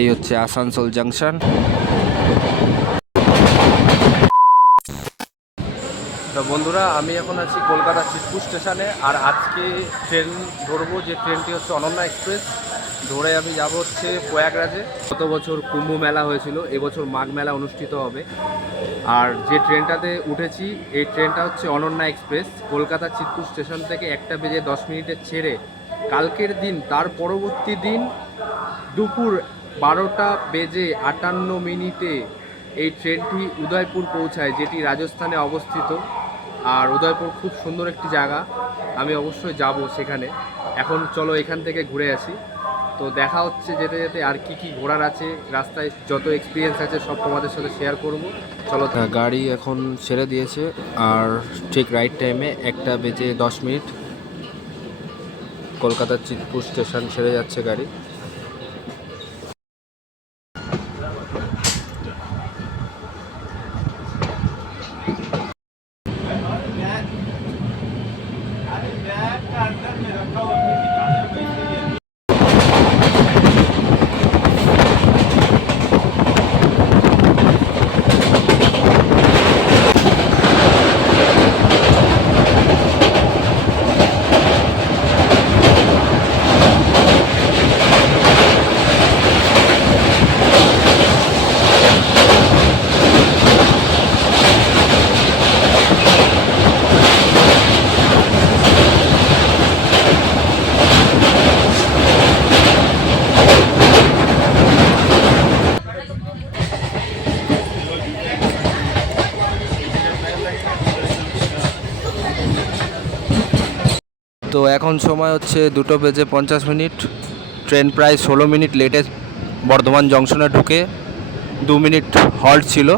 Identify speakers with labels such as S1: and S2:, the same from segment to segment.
S1: এই হচ্ছে আসানসোল জাংশন। বন্ধুরা, আমি এখন আছি কলকাতা চিতপুর স্টেশনে, আর আজকে ট্রেন ধরবো যে ট্রেনটি হচ্ছে অনন্যা এক্সপ্রেস। ধরে আমি যাব হচ্ছে প্রয়াগরাজে। গত বছর কুম্ভ মেলা হয়েছিল, এবছর মাঘ মেলা অনুষ্ঠিত হবে। আর যে ট্রেনটাতে উঠেছি, এই ট্রেনটা হচ্ছে অনন্যা এক্সপ্রেস। কলকাতা চিতপুর স্টেশন থেকে একটা বেজে দশ মিনিটে ছেড়ে কালকের দিন, তার পরবর্তী দিন দুপুর বারোটা বেজে আটান্ন মিনিটে এই ট্রেনটি উদয়পুর পৌঁছায়, যেটি রাজস্থানে অবস্থিত। আর উদয়পুর খুব সুন্দর একটি জায়গা। আমি অবশ্যই যাব সেখানে। এখন চলো এখান থেকে ঘুরে আসি। তো দেখা হচ্ছে যেতে যেতে আর কি কি ঘোরার আছে, রাস্তায় যত এক্সপিরিয়েন্স আছে সব তোমাদের সাথে শেয়ার করব। চলো গাড়ি এখন ছেড়ে দিয়েছে। আর ঠিক রাইট টাইমে একটা বেজে দশ মিনিট কলকাতার চিতপুর স্টেশন ছেড়ে যাচ্ছে গাড়ি। कार्यक्रम में रखा हुआ তো এখন সময় হচ্ছে দুটো বেজে পঞ্চাশ মিনিট। ট্রেন প্রায় ষোলো মিনিট লেটে বর্ধমান জংশনে ঢুকে দু মিনিট হল্ট ছিল।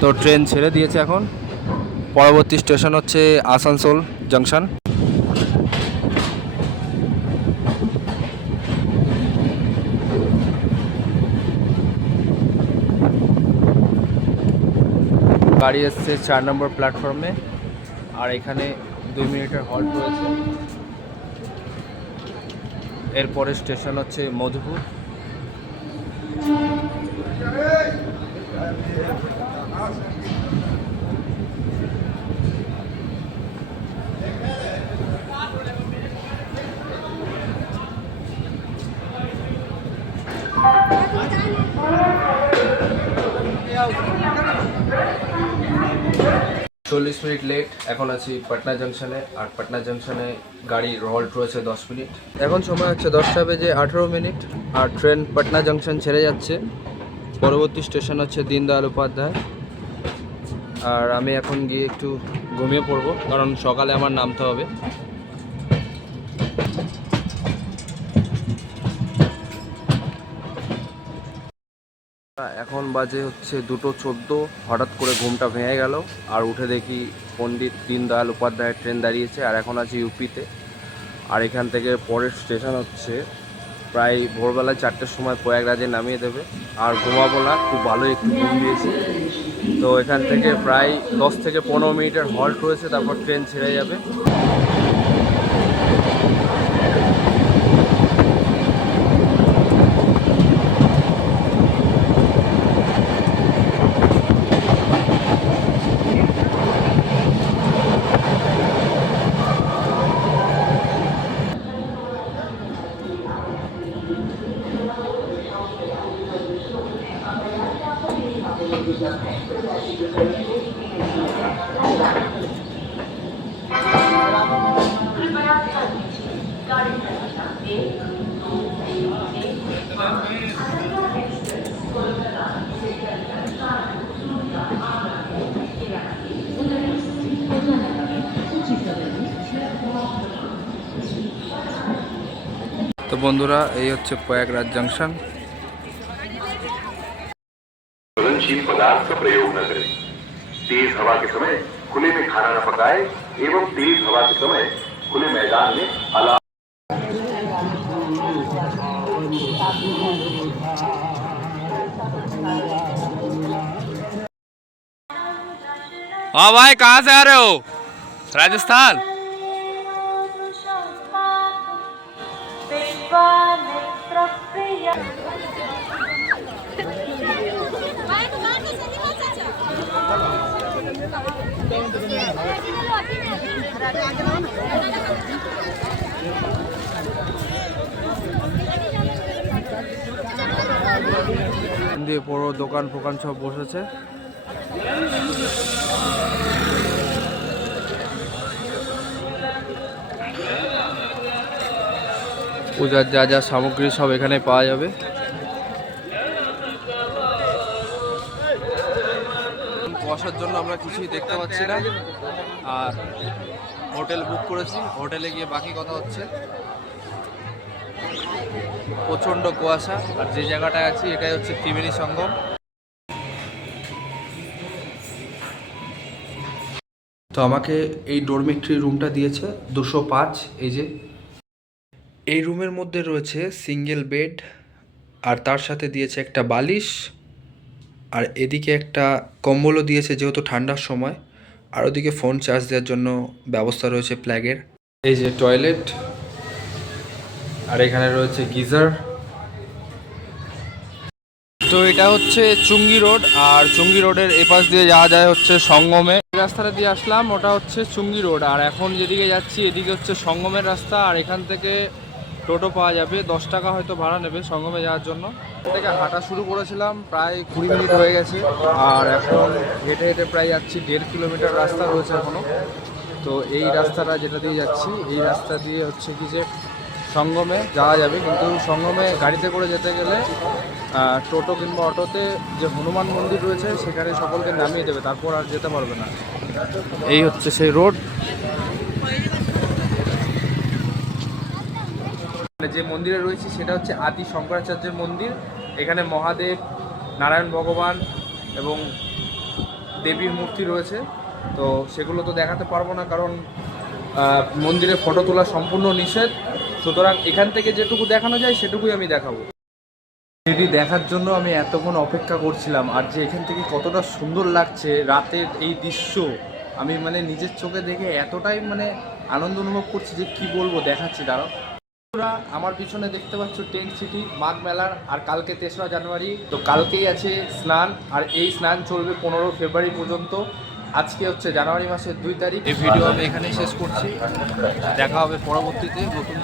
S1: তো ট্রেন ছেড়ে দিয়েছে এখন। পরবর্তী স্টেশন হচ্ছে আসানসোল জংশন। গাড়ি এসছে চার নম্বর প্ল্যাটফর্মে আর এখানে দুই মিনিটের হল্ট রয়েছে এরপরে স্টেশন হচ্ছে মধুপুর চল্লিশ মিনিট লেট এখন আছি পাটনা জংশনে আর পাটনা জংশনে গাড়ির হল্ট রয়েছে দশ মিনিট। এখন সময় হচ্ছে দশটা বেজে আঠেরো মিনিট, আর ট্রেন পাটনা জংশন ছেড়ে যাচ্ছে। পরবর্তী স্টেশন হচ্ছে দীনদয়াল উপাধ্যায়। আর আমি এখন গিয়ে একটু ঘুমিয়ে পড়ব, কারণ সকালে আমার নামতে হবে। এখন বাজে হচ্ছে দুটো চোদ্দ। হঠাৎ করে ঘুমটা ভেঙে গেল আর উঠে দেখি পণ্ডিত দীনদয়াল উপাধ্যায়ের ট্রেন দাঁড়িয়েছে আর এখন আছি ইউপিতে। আর এখান থেকে পরের স্টেশন হচ্ছে প্রায় ভোরবেলায় চারটের সময় প্রয়াগরাজে নামিয়ে দেবে। আর ঘুমাবো না, খুব ভালো একটু ঘুম দিয়েছি। তো এখান থেকে প্রায় দশ থেকে পনেরো মিনিটের হল্ট রয়েছে তারপর ট্রেন ছেড়ে যাবে। তো বন্ধুরা এই হচ্ছে প্রয়াগরাজ জংশন।
S2: ज्वलनशील पदार्थ का प्रयोग न करें। तेज हवा के समय खुले में खाना न पकाए, एवं तेज हवा के समय खुले मैदान में अलाव
S1: हाँ भाई, कहाँ से आ रहे हो? राजस्थान? দিয়ে পুরো দোকান ফোকান সব বসেছে। পূজার যা যা সামগ্রী সব এখানে পাওয়া যাবে। বসার জন্য আমরা কিছুই দেখতে পাচ্ছি না। আর হোটেল বুক করেছি। হোটেলে গিয়ে বাকি কথা হচ্ছে। প্রচণ্ড কুয়াশা, আর যে জায়গাটায় আছি, এটাই হচ্ছে ত্রিবেণী সঙ্গম। তো আমাকে এই ডরমিট্রি রুমটা দিয়েছে দুশো পাঁচ, এই যে। এই রুমের মধ্যে রয়েছে সিঙ্গেল বেড, আর তার সাথে দিয়েছে একটা বালিশ, আর এদিকে একটা কম্বলও দিয়েছে যেহেতু ঠান্ডার সময়। আর ওদিকে ফোন চার্জ দেওয়ার জন্য ব্যবস্থা রয়েছে প্ল্যাগের এই যে টয়লেট, আর এখানে রয়েছে গিজার। তো এটা হচ্ছে চুঙ্গি রোড, আর চুঙ্গি রোডের এপাশ দিয়ে যাওয়া যায় হচ্ছে সঙ্গমে। রাস্তাটা দিয়ে আসলাম, ওটা হচ্ছে চুঙ্গি রোড, আর এখন যেদিকে যাচ্ছি এদিকে হচ্ছে সঙ্গমের রাস্তা, আর এখান থেকে টোটো পাওয়া যাবে, দশ টাকা হয়তো ভাড়া নেবে সঙ্গমে যাওয়ার জন্য। থেকে হাঁটা শুরু করেছিলাম, প্রায় কুড়ি মিনিট হয়ে গেছে। আর এখন হেঁটে হেঁটে প্রায় যাচ্ছি, দেড় কিলোমিটার রাস্তা রয়েছে এখনও তো এই রাস্তাটা যেটা দিয়ে যাচ্ছি, এই রাস্তা দিয়ে হচ্ছে কি যে সঙ্গমে যাওয়া যাবে। কিন্তু সঙ্গমে গাড়িতে করে যেতে গেলে টোটো কিংবা অটোতে যে হনুমান মন্দির রয়েছে, সেখানে সকলকে নামিয়ে দেবে, তারপর আর যেতে পারবে না। এই হচ্ছে সেই রোড। যে মন্দিরে রয়েছে সেটা হচ্ছে আদি শঙ্করাচার্যের মন্দির। এখানে মহাদেব, নারায়ণ ভগবান এবং দেবীর মূর্তি রয়েছে। তো সেগুলো তো দেখাতে পারব না কারণ মন্দিরে ফটো তোলা সম্পূর্ণ নিষেধ। সুতরাং এখান থেকে যেটুকু দেখানো যায় সেটুকুই আমি দেখাবো। সেটি দেখার জন্য আমি এতক্ষণ অপেক্ষা করছিলাম আর যে এখান থেকে কতটা সুন্দর লাগছে রাতের এই দৃশ্য, আমি মানে নিজের চোখে দেখে এতটাই মানে আনন্দ অনুভব করছি যে কি বলব, দেখাচ্ছি, দাঁড়াও। আমার পিছনে দেখতে পাচ্ছ টেন্ট সিটি মাঘ মেলার, আর কালকে তেসরা জানুয়ারি। তো কালকেই আছে স্নান, আর এই স্নান চলবে পনেরো ফেব্রুয়ারি পর্যন্ত। আজকে হচ্ছে জানুয়ারি মাসের দুই তারিখ। এই ভিডিও আমি এখানে শেষ করছি। দেখা হবে পরবর্তীতে নতুন